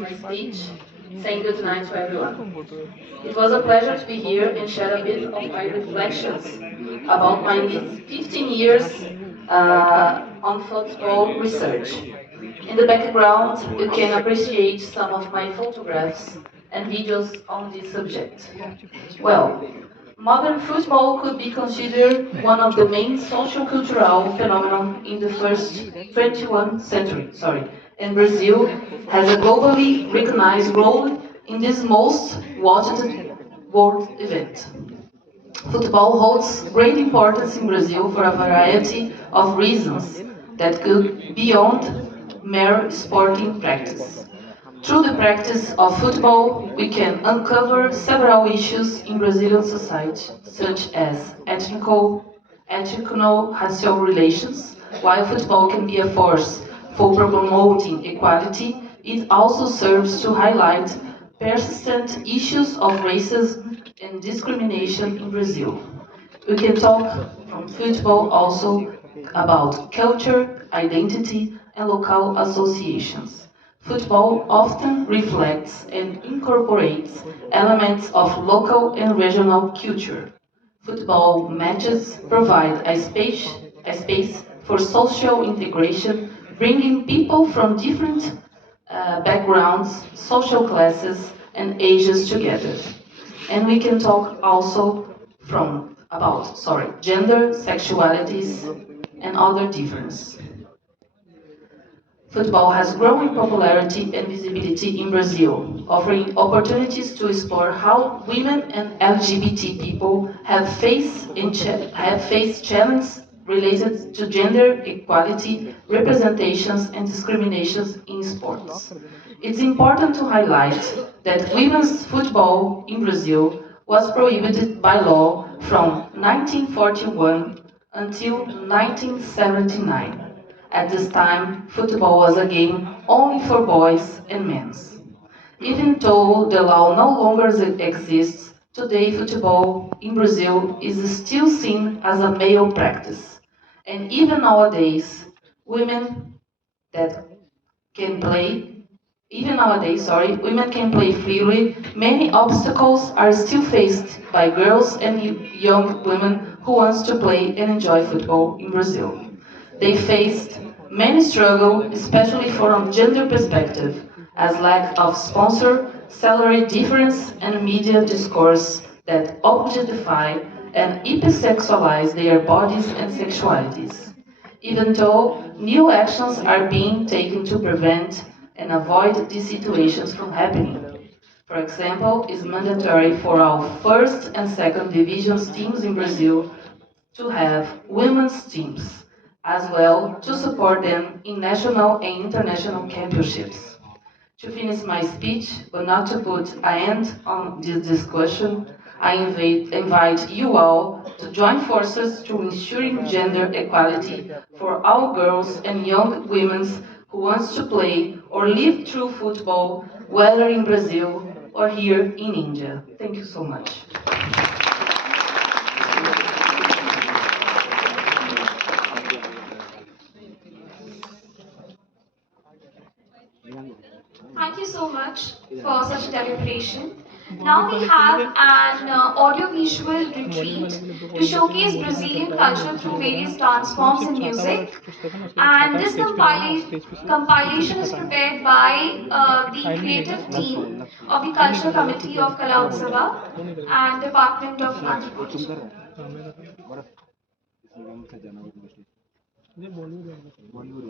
my speech, saying good night to everyone. It was a pleasure to be here and share a bit of my reflections about my 15 years on football research. In the background, you can appreciate some of my photographs and videos on this subject. Well, modern football could be considered one of the main social-cultural phenomena in the first 21st century. And Brazil has a globally recognized role in this most watched world event. Football holds great importance in Brazil for a variety of reasons that go beyond mere sporting practice. Through the practice of football, we can uncover several issues in Brazilian society, such as ethnico-racial relations. While football can be a force for promoting equality, it also serves to highlight persistent issues of racism and discrimination in Brazil. We can talk from football also about culture, identity, and local associations. Football often reflects and incorporates elements of local and regional culture. Football matches provide a space for social integration, bringing people from different backgrounds, social classes, and ages together. And we can talk also about gender, sexualities, and other differences. Football has growing popularity and visibility in Brazil, offering opportunities to explore how women and LGBT people have faced challenges related to gender equality, representations, and discriminations in sports. It's important to highlight that women's football in Brazil was prohibited by law from 1941 until 1979. At this time, football was a game only for boys and men. Even though the law no longer exists, today football in Brazil is still seen as a male practice. And even nowadays, women that can play, even nowadays, women can play freely. Many obstacles are still faced by girls and young women who want to play and enjoy football in Brazil. They faced many struggles, especially from gender perspective, as lack of sponsor, salary difference, and media discourse that objectify and hypersexualize their bodies and sexualities. Even though new actions are being taken to prevent and avoid these situations from happening. For example, it's mandatory for our first and second divisions teams in Brazil to have women's teams, as well to support them in national and international championships. To finish my speech, but not to put an end on this discussion, I invite you all to join forces to ensuring gender equality for all girls and young women who want to play or live through football, whether in Brazil or here in India. Thank you so much. Thank you so much for such a deliberation. Now we have an audio-visual retreat to showcase Brazilian culture through various dance forms and music. And this compilation is prepared by the creative team of the Culture Committee of Kala Utsava and Department of Andhra Pradesh. ये बॉलीवुड बॉलीवुड